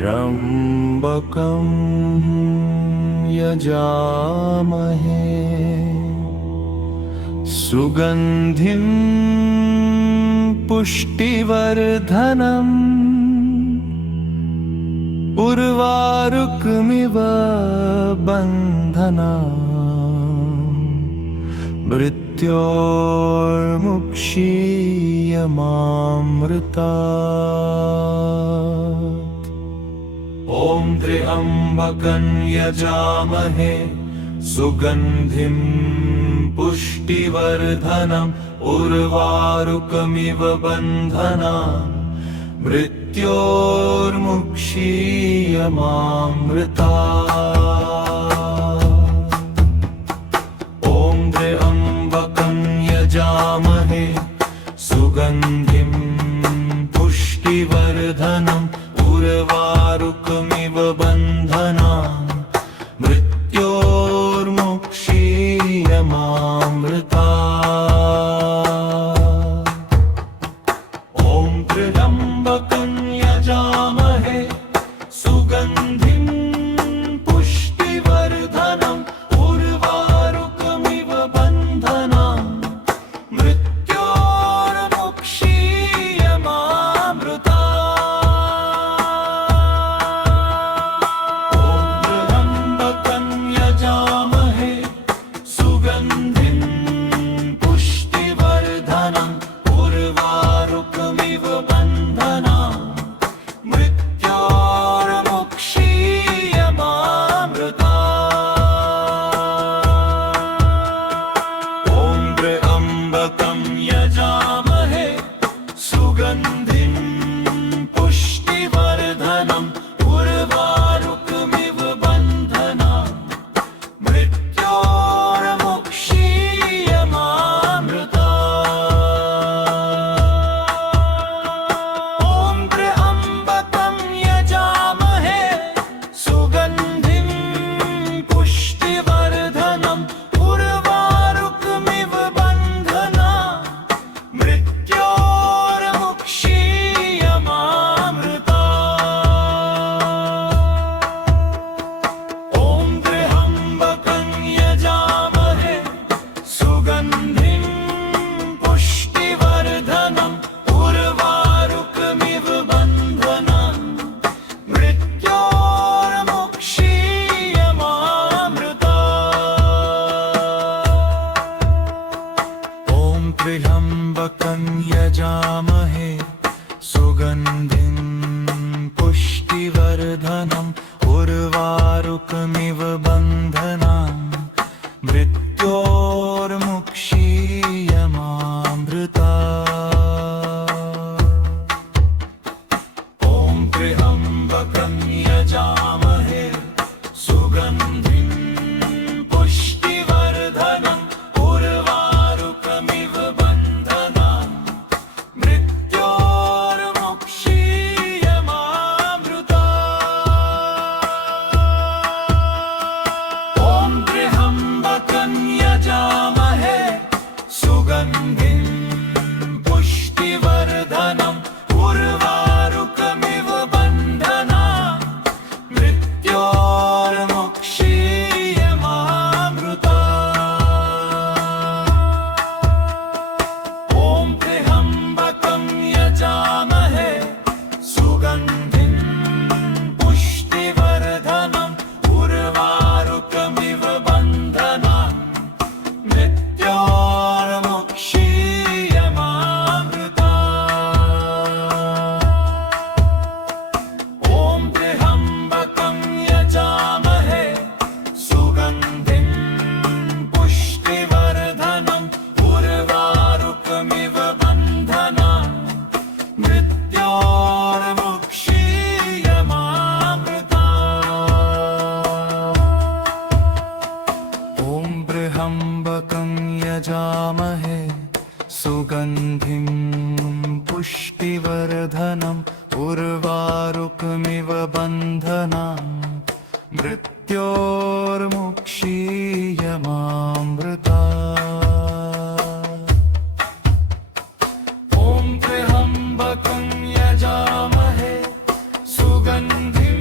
त्र्यम्बकं यजामहे सुगन्धिं पुष्टिवर्धनम् उर्वारुकमिव बन्धनान् मृत्योर्मुक्षीयमामृतात्। ॐ त्र्यम्बकं यजामहे सुगन्धिं पुष्टिवर्धनम् उर्वारुकमिव बन्धनान् मृत्योर्मुक्षीयमामृतात्। ॐ त्र्यम्बकं यजामहे सुगन्धिं पुष्टिवर्धनम् उर्वारुकमिव बन्धनान् मृत्योर्मुक्षीयमामृतात्। ॐ त्र्यम्बकं यजामहे सुगन्धिं पुष्टिवर्धनम् उर्वारुकमिव बन्धनान् त्र्यम्बकं यजामहे सुगन्धिं पुष्टिवर्धनम् उर्वारुकमिव बन्धनान् मृत्योर्मुक्षीयमामृतात्। ॐ त्र्यम्बकं यजामहे सुगन्धिं पुष्टिवर्धनम् उर्वारुकमिव बन्धनान् मृत्योर्मुक्षीयमामृतात्। ॐ त्र्यम्बकं यजामहे सुगन्धिं पुष्टिवर्धनम् उर्वारुकमिव बन्धनान् मृत्योर्मुक्षीयमामृतात्। ॐ त्र्यम्बकं यजामहे सुगन्धिं पुष्टिवर्धनम् उर्वारुकमिव बन्धनान् मृत्योर्मुक्षीयमामृतात्। ॐ त्र्यम्बकं यजामहे सुगन्धिं पुष्टिवर्धनम् उर्वारुकमिव बन्धनान् मृत्योर्मुक्षीयमामृतात्। ॐ त्र्यम्बकं यजामहे सुगन्धिं पुष्टिवर्धनम् उर्वारुकमिव बन्धनान् मृत्योर्मुक्षीयमामृतात्। ॐ त्र्यम्बकं यजामहे सुगन्धिं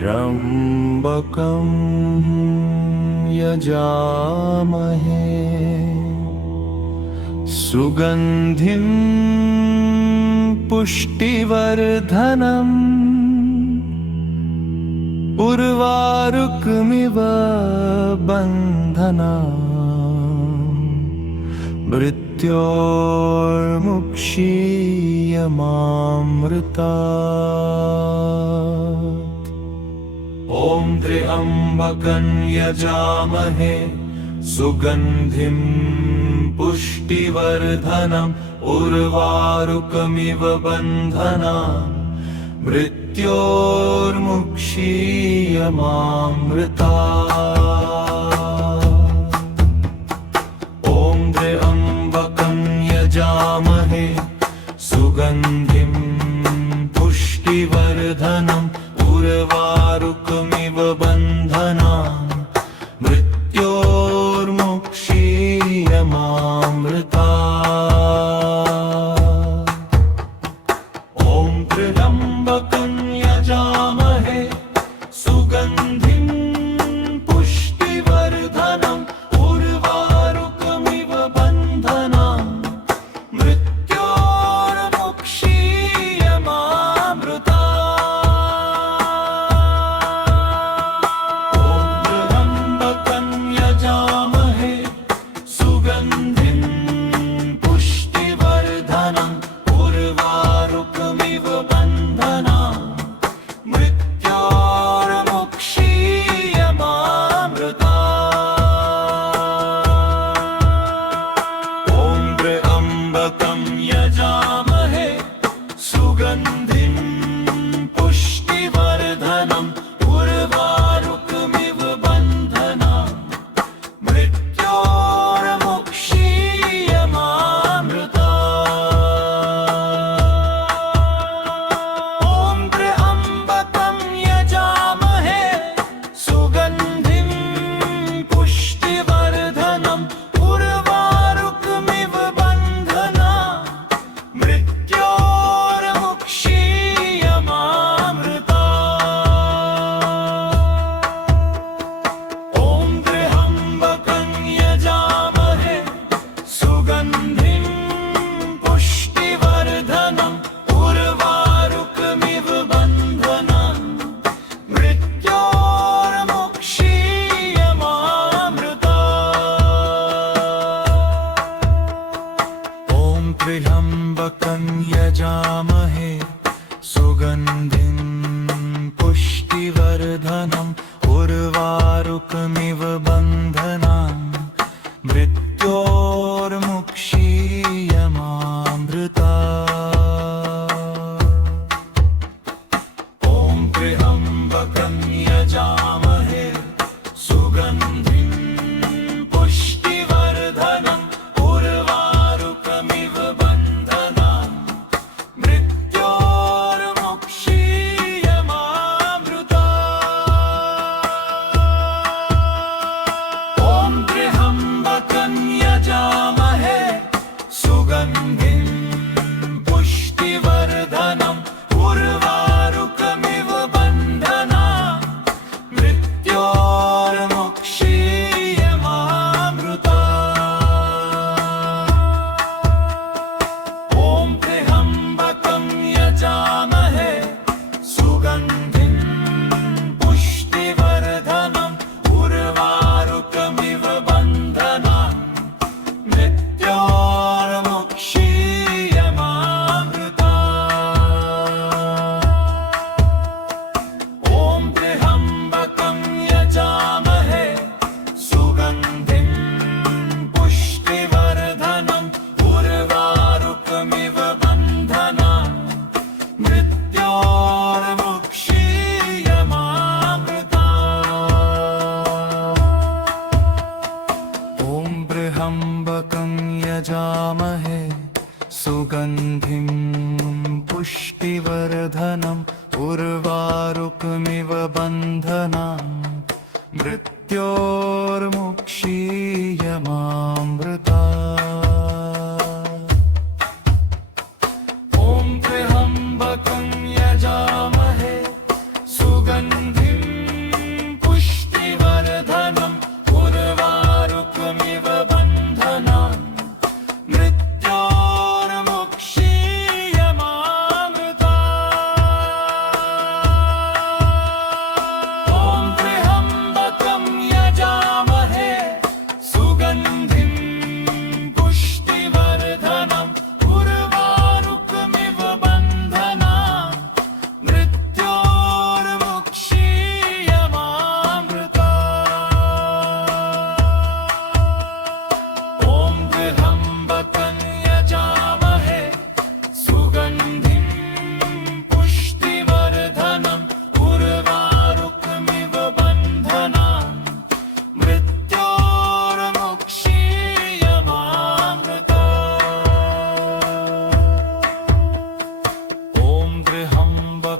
त्र्यम्बकं यजामहे सुगन्धिं पुष्टिवर्धनम् उर्वारुकमिव बन्धनान् मृत्योर्मुक्षीयमामृतात्। ॐ त्र्यम्बकं यजामहे सुगन्धिं पुष्टिवर्धनम् उर्वारुकमिव बन्धनान् मृत्योर्मुक्षीयमामृतात्। ॐ त्र्यम्बकं यजामहे सुगन्धिं पुष्टिवर्धनम् उर्वारुकमिव बन्धनान् मृत्योर्मुक्षीयमामृतात्। ॐ त्र्यम्बकं यजामहे सुगन्धिं पुष्टिवर्धनम् उर्वारुकमिव बन्धनान् त्र्यम्बकं यजामहे सुगन्धिं पुष्टिवर्धनम् उर्वारुकमिव बन्धनान् मृत्योर्मुक्षीयमामृतात्। ॐ त्र्यम्बकं यजामहे सुगन्धिं पुष्टिवर्धनम् उर्वारुकमिव बन्धनान् मृत्योर्मुक्षीयमामृतात्। ॐ त्र्यम्बकं यजामहे सुगन्धिं पुष्टिवर्धनम् उर्वारुकमिव बन्धनान् मृत्योर्मुक्षीयमामृतात्। ॐ त्र्यम्बकं यजामहे सुगन्धिं पुष्टिवर्धनम् उर्वारुकमिव बन्धनान् मृत्योर्मुक्षीयमामृतात्। ॐ त्र्यम्बकं यजामहे सुगन्धिं पुष्टिवर्धनम् उर्वारुकमिव बन्धनान् मृत्योर्मुक्षीयमामृतात्। ॐ त्र्यम्बकं यजामहे सुगन्धिं पुष्टिवर्धनम् उर्वारुकमिव बन्धनान् मृत्योर्मुक्षीयमामृतात्। ॐ त्र्यम्बकं यजामहे सुगन्धिं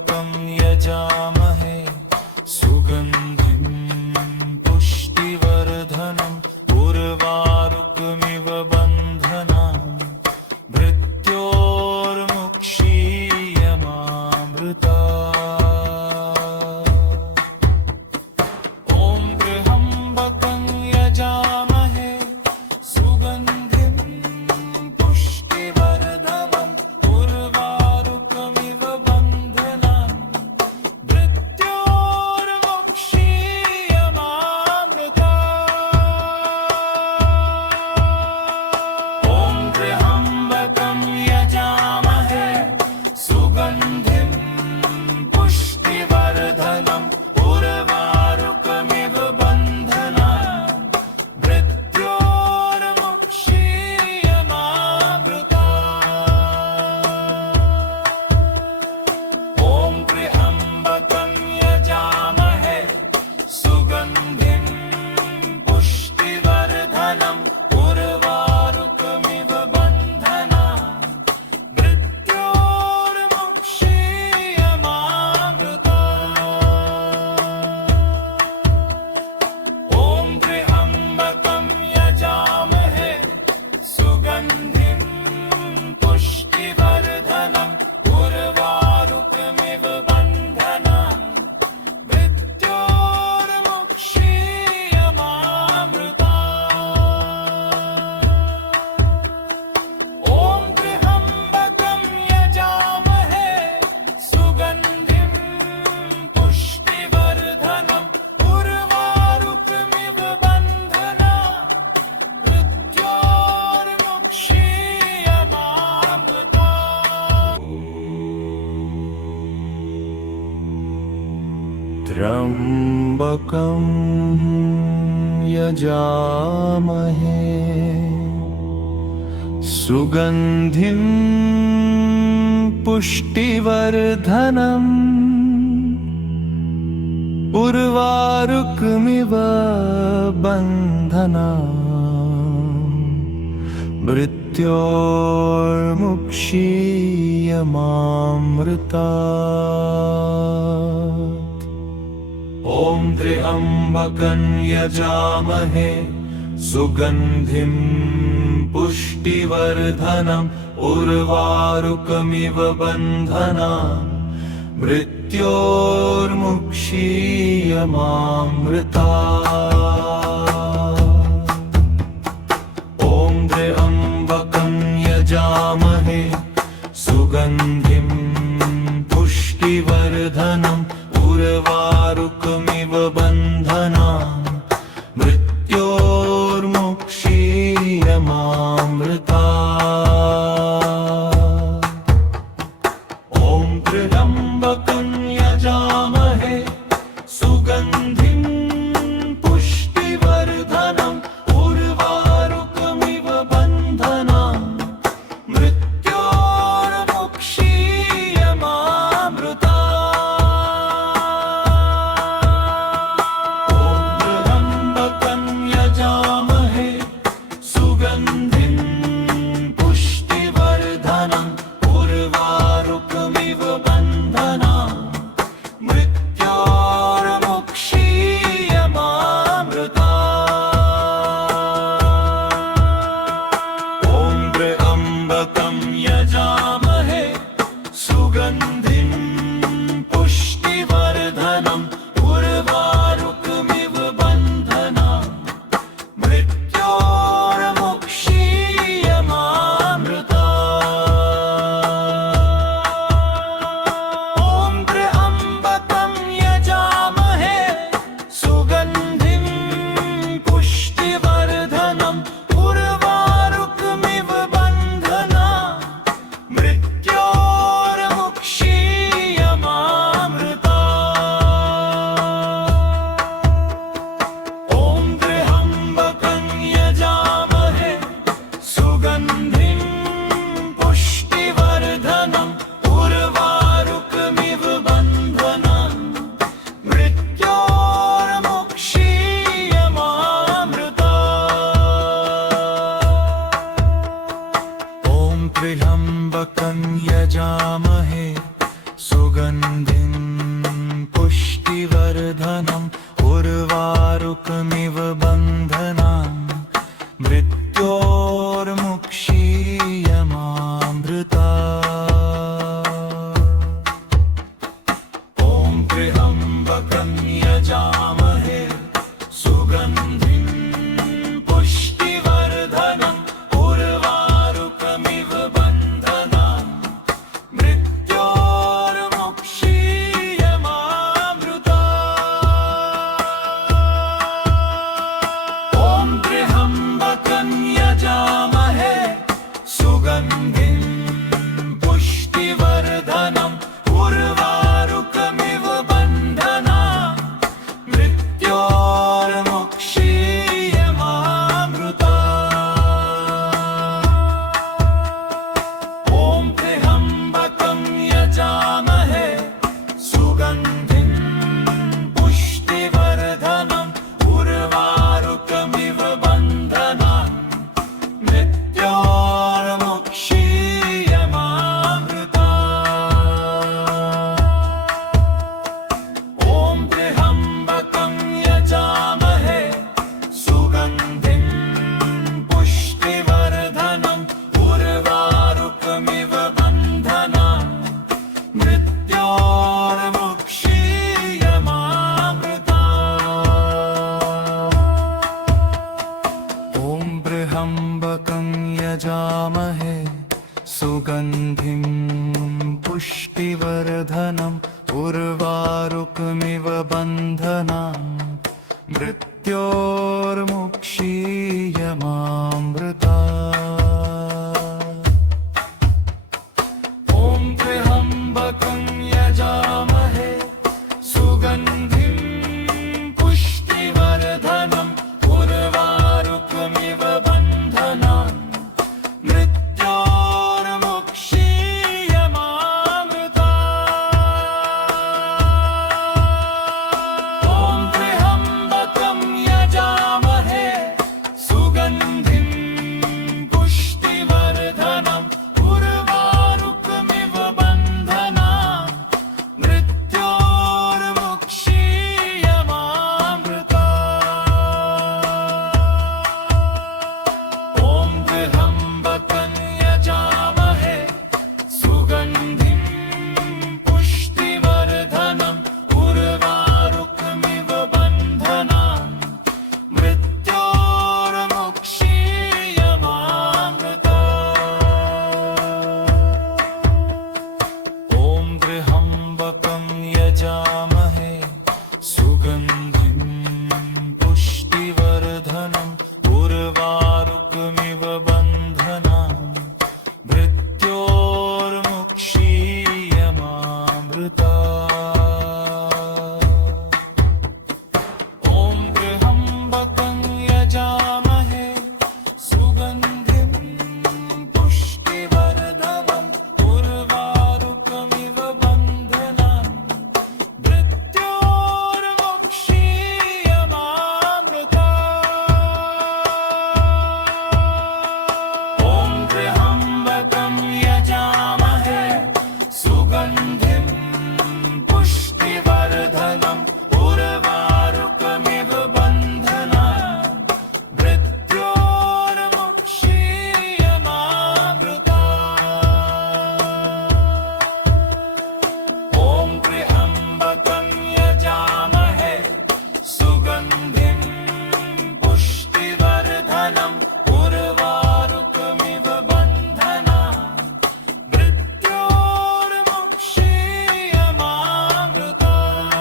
त्र्यम्बकं यजामहे सुगन्धिं पुष्टिवर्धनम् उर्वारुकमिव बन्धनान् मृत्योर्मुक्षीयमामृतात्। ॐ त्र्यम्बकं यजामहे सुगन्धिं पुष्टिवर्धनम् उर्वारुकमिव बन्धनान् मृत्योर्मुक्षीयमामृतात्। ॐ त्र्यम्बकं यजामहे सुगन्धिं पुष्टिवर्धनम् उर्वारुकमिव बन्धनान् मृत्योर्मुक्षीयमामृतात्। ॐ त्र्यम्बकं यजामहे सुगन्धिं पुष्टिवर्धनम् उर्वारुकमिव बन्धनान् मृत्योर्मुक्षीयमामृतात्। ॐ त्र्यम्बकं यजामहे सुगन्धिं पुष्टिवर्धनम् उर्वारुकमिव बन्धनान् मृत्योर्मुक्षीयमामृतात्। ॐ त्र्यम्बकं यजामहे सुगन्धिं पुष्टिवर्धनम् उर्वारुकमिव बन्धनान् मृत्योर्मुक्षीयमामृतात्। त्र्यम्बकं यजामहे सुगन्धिं पुष्टिवर्धनम् उर्वारुकमिव बन्धनान् मृत्योर्मुक्षीयमामृतात्। ॐ त्र्यम्बकं यजामहे सुगन्धिं पुष्टिवर्धनम् उर्वारुकमिव बन्धनान् मृत्योर्मुक्षीयमामृतात्। ॐ त्र्यम्बकं यजामहे सुगन्धिं पुष्टिवर्धनम् उर्वारुकमिव बन्धनान् मृत्योर्मुक्षीयमामृतात्। ॐ त्र्यम्बकं यजामहे सुगन्धिं पुष्टिवर्धनम् उर्वारुकमिव बन्धनान् मृत्योर्मुक्षीयमामृतात्। यजामहे सुगन्धिं पुष्टिवर्धनम् उर्वारुकमिव बन्धनान् मृत्योर्मुक्षीयमामृतात्। ॐ त्र्यम्बकं यजामहे सुगन्धिं पुष्टिवर्धनम् उर्वारुकमिव बन्धनान् मृत्योर्मुक्षीयमामृतात्। ॐ त्र्यम्बकं यजामहे सुगन्धिं पुष्टिवर्धनम् उर्वारुकमिव बन्धनान् मृत्योर्मुक्षीयमामृतात्। ॐ त्र्यम्बकं यजामहे सुगन्धिं पुष्टिवर्धनम् उर्वारुकमिव बन्धनान् मृत्योर्मुक्षीयमामृतात्। ॐ त्र्यम्बकं यजामहे सुगन्धिं पुष्टिवर्धनम् उर्वारुकमिव बन्धनान् मृत्योर्मुक्षीयमामृतात्। ॐ त्र्यम्बकं यजामहे सुगन्धिं पुष्टिवर्धनम् उर्वारुकमिव बन्धनान् मृत्योर्मुक्षीयमामृतात्। ॐ त्र्यम्बकं यजामहे सुगन्धिं पुष्टिवर्धनम् उर्वारुकमिव बन्धनान् मृत्योर्मुक्षीयमामृतात्। ॐ त्र्यम्बकं यजामहे सुगन्धिं पुष्टिवर्धनम् उर्वारुकमिव बन्धनान् मृत्योर्मुक्षीयमामृतात्। ॐ त्र्यम्बकं यजामहे सुगन्धिं पुष्टिवर्धनम् उर्वारुकमिव बन्धनान् मृत्योर्मुक्षीयमामृतात्। ॐ त्र्यम्बकं यजामहे सुगन्धिं पुष्टिवर्धनम् उर्वारुकमिव बन्धनान् मृत्योर्मुक्षीयमामृतात्।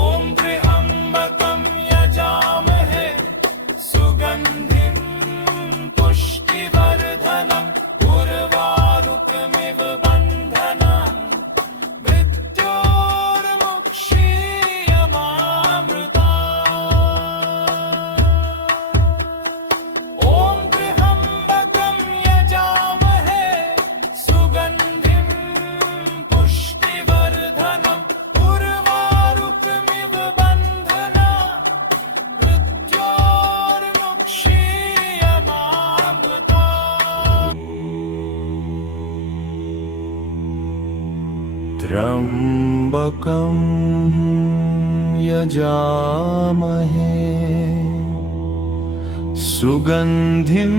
ॐ त्र्यम्बकं यजामहे सुगन्धिं पुष्टिवर्धनम् उर्वारुकमिव बन्धनान् मृत्योर्मुक्षीयमामृतात्। ॐ त्र्यम्बकं यजामहे सुगन्धिं पुष्टिवर्धनम् उर्वारुकमिव बन्धनान् मृत्योर्मुक्षीयमामृतात्। त्र्यम्बकं यजामहे सुगन्धिं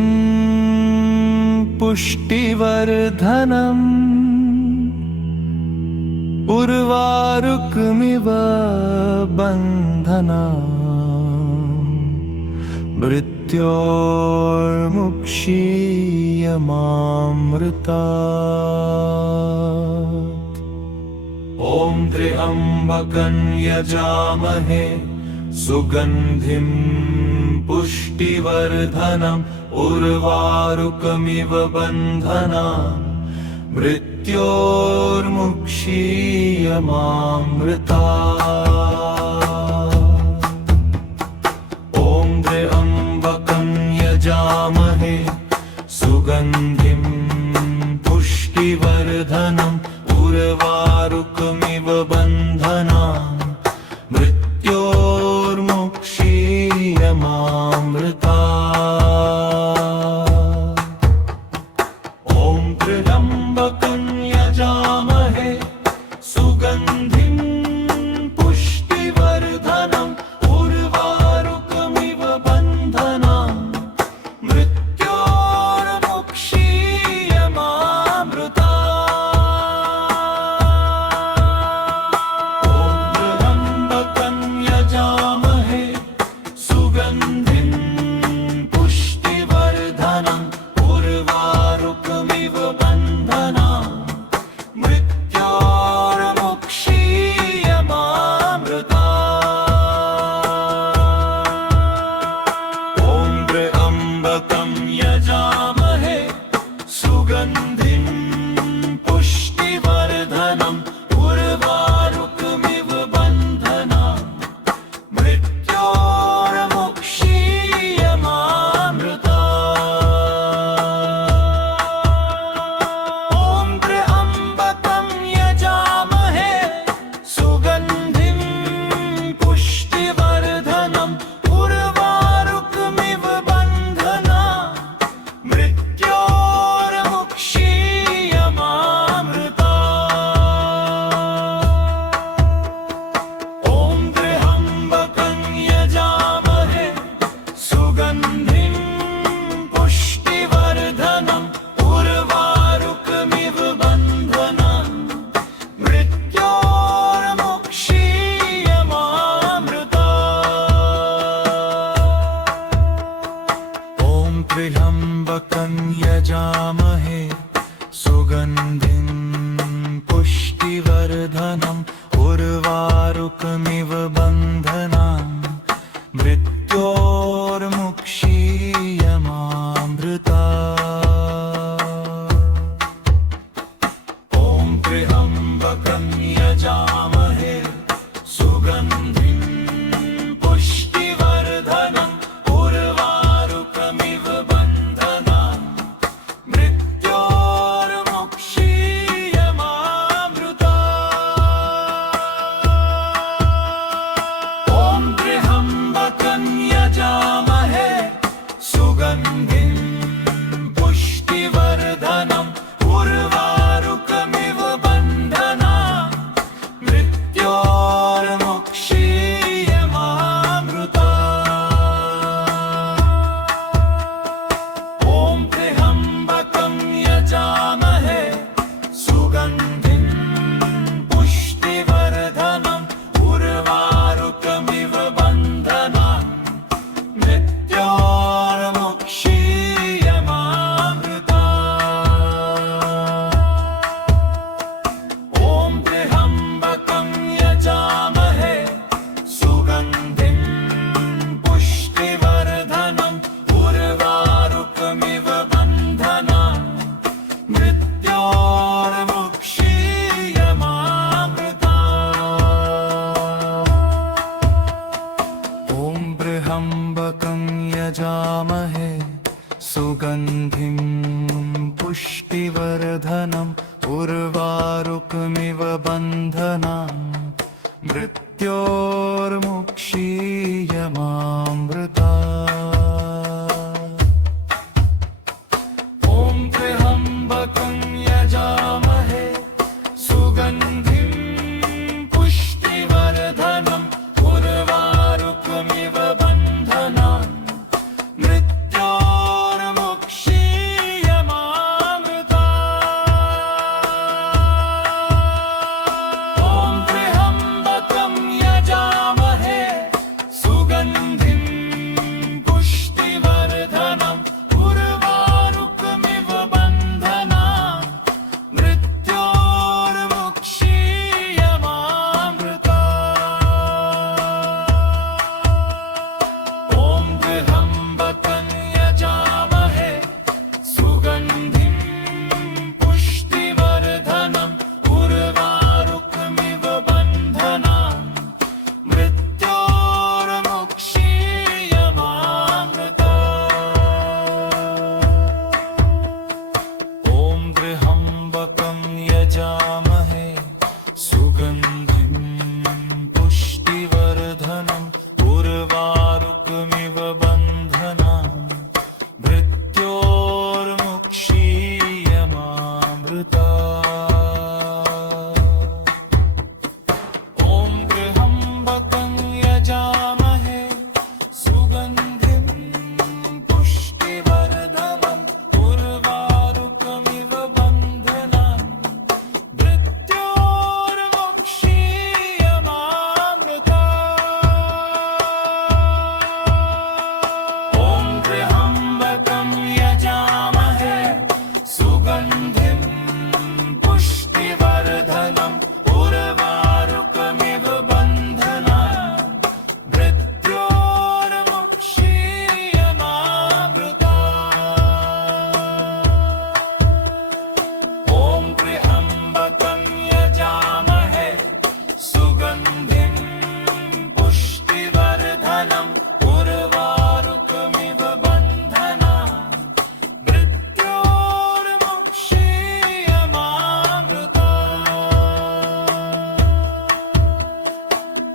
पुष्टिवर्धनम् उर्वारुकमिव बन्धनान् मृत्योर्मुक्षीयमामृतात्। ॐ त्र्यम्बकं यजामहे सुगन्धिं पुष्टिवर्धनम् उर्वारुकमिव बन्धनान् मृत्योर्मुक्षीयमामृतात्। ॐ त्र्यम्बकं यजामहे सुगन्धिं पुष्टिवर्धनम् उर्वारुकमिव बन्धनान् मृत्योर्मुक्षीयमामृता ॐ त्र्यम्बकं यजामहे सुगन्धिं पुष्टिवर्धनम् उर्वारुकमिव बन्धनान् मृत्योर्मुक्षीयमामृता त्र्यम्बकं यजामहे सुगन्धिं पुष्टिवर्धनम् उर्वारुकमिव बन्धनान् मृत्योर्मुक्षीयमामृता ॐ त्र्यम्बकं यजामहे सुगन्धिं पुष्टिवर्धनम् उर्वारुकमिव बन्धनान् मृत्योर्मुक्षीयमामृता ॐ त्र्यम्बकं यजामहे सुगन्धिं पुष्टिवर्धनम् उर्वारुकमिव बन्धनान् मृत्योर्मुक्षीयमामृता ॐ त्र्यम्बकं यजामहे सुगन्धिं पुष्टिवर्धनम् उर्वारुकमिव बन्धनान् मृत्योर्मुक्षीयमामृता ॐ त्र्यम्बकं यजामहे सुगन्धिं पुष्टिवर्धनम् उर्वारुकमिव बन्धनान् मृत्योर्मुक्षीयमामृता ॐ त्र्यम्बकं यजामहे सुगन्धिं पुष्टिवर्धनम् उर्वारुकमिव बन्धनान् मृत्योर्मुक्षीयमामृता ॐ त्र्यम्बकं यजामहे सुगन्धिं पुष्टिवर्धनम् उर्वारुकमिव बन्धनान् मृत्योर्मुक्षीयमामृता ॐ त्र्यम्बकं यजामहे सुगन्धिं पुष्टिवर्धनम् उर्वारुकमिव बन्धनान् त्र्यम्बकं यजामहे सुगन्धिं पुष्टिवर्धनम् उर्वारुकमिव बन्धनान् मृत्योर्मुक्षीयमामृतात्।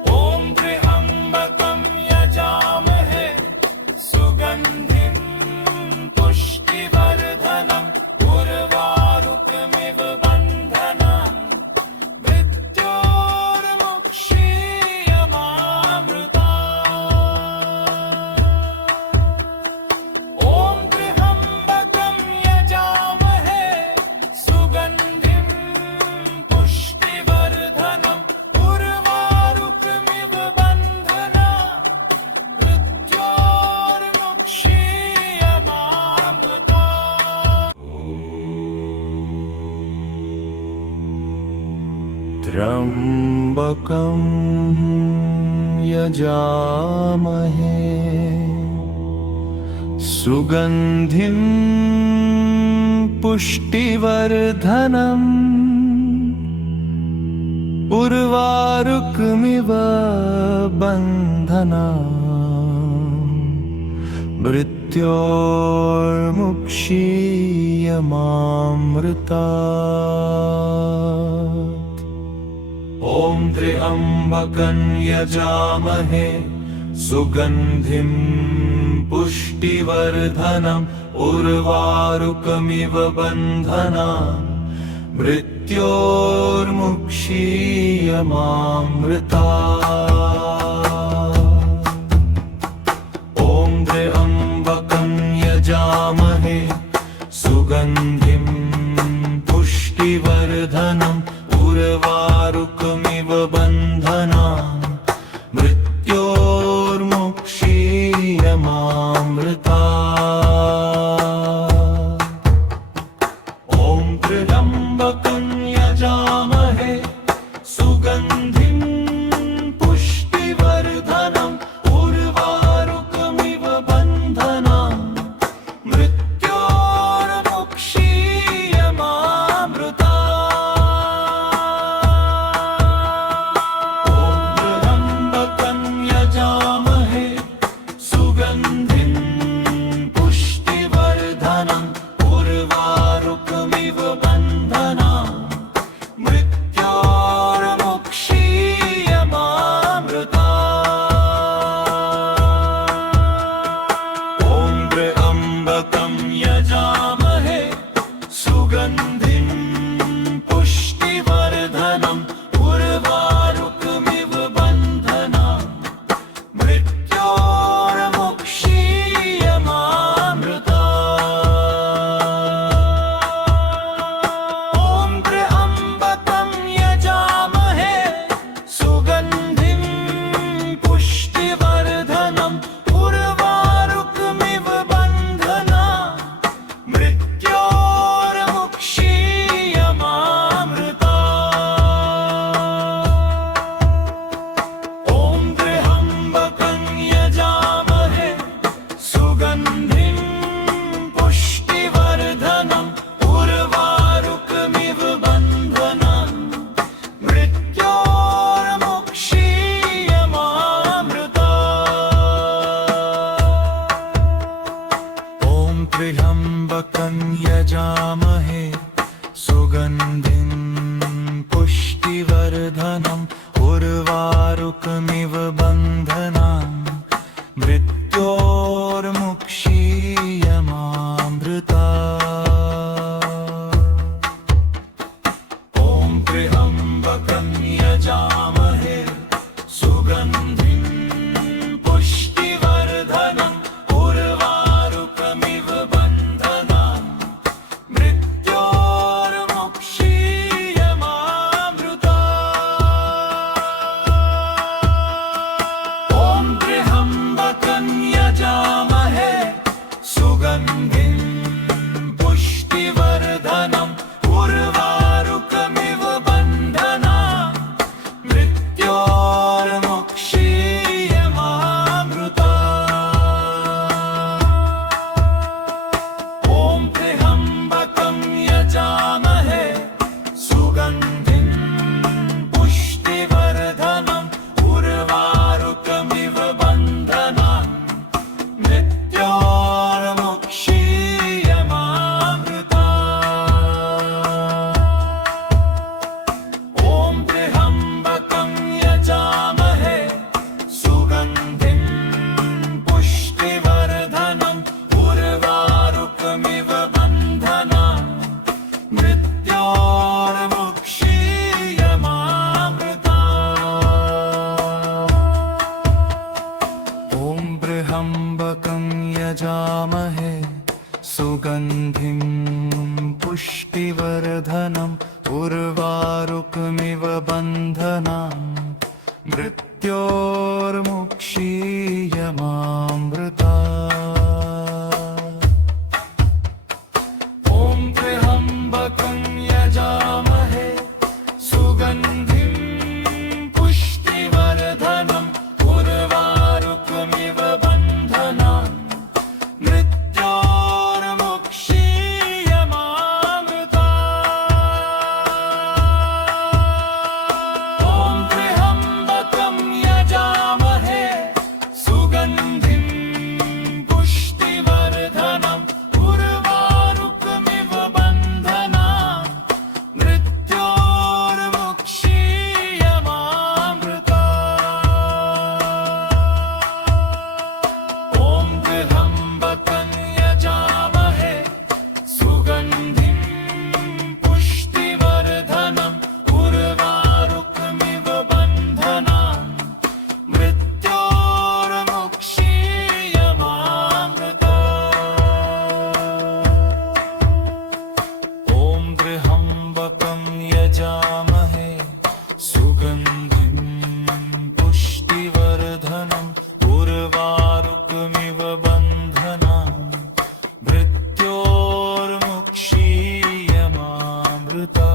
ॐ त्र्यम्बकं यजामहे सुगन्धिं पुष्टिवर्धनम् उर्वारुकमिव बन्धनान् मृत्योर्मुक्षीयमामृतात्। ॐ त्र्यम्बकं यजामहे सुगन्धिं पुष्टिवर्धनम् उर्वारुकमिव बन्धनान् मृत्योर्मुक्षीयमामृतात्। त्र्यम्बकं यजामहे सुगन्धिं पुष्टिवर्धनम् उर्वारुकमिव बन्धनान् मृत्योर्मुक्षीयमामृतात्। ॐ त्र्यम्बकं यजामहे सुगन्धिं पुष्टिवर्धनम् उर्वारुकमिव बन्धनान् मृत्योर्मुक्षीयमामृतात्। ॐ त्र्यम्बकं यजामहे सुगन्धिं पुष्टिवर्धनम् उर्वारुकमिव बन्धनान् मृत्योर्मुक्षीयमामृतात्। ॐ त्र्यम्बकं यजामहे सुगन्धिं पुष्टिवर्धनम् उर्वारुकमिव बन्धनान् त्र्यम्बकं यजामहे सुगन्धिं पुष्टिवर्धनम् उर्वारुकमिव बन्धनान् मृत्योर्मुक्षीयमामृतात्। ॐ त्र्यम्बकं यजामहे सुगन्धिं पुष्टिवर्धनम् उर्वारुकमिव बन्धनान् मृत्योर्मुक्षीयमामृतात्। ॐ बन्धनम् उर्वारुकमिव बन्धनान् मृत्योर्मुक्षीयमामृता ॐ त्र्यम्बकं यजामहे सुगन्धिं पुष्टिवर्धनम् उर्वारुकमिव बन्धनान् मृत्योर्मुक्षीयमामृता ॐ त्र्यम्बकं यजामहे सुगन्धिं पुष्टिवर्धनम् उर्वारुकमिव बन्धनान् मृत्योर्मुक्षीयमामृता ॐ त्र्यम्बकं यजामहे सुगन्धिं पुष्टिवर्धनम् उर्वारुकमिव बन्धनान् मृत्योर्मुक्षीयमामृता ॐ त्र्यम्बकं यजामहे सुगन्धिं पुष्टिवर्धनम् उर्वारुकमिव बन्धनान् मृत्योर्मुक्षीयमामृता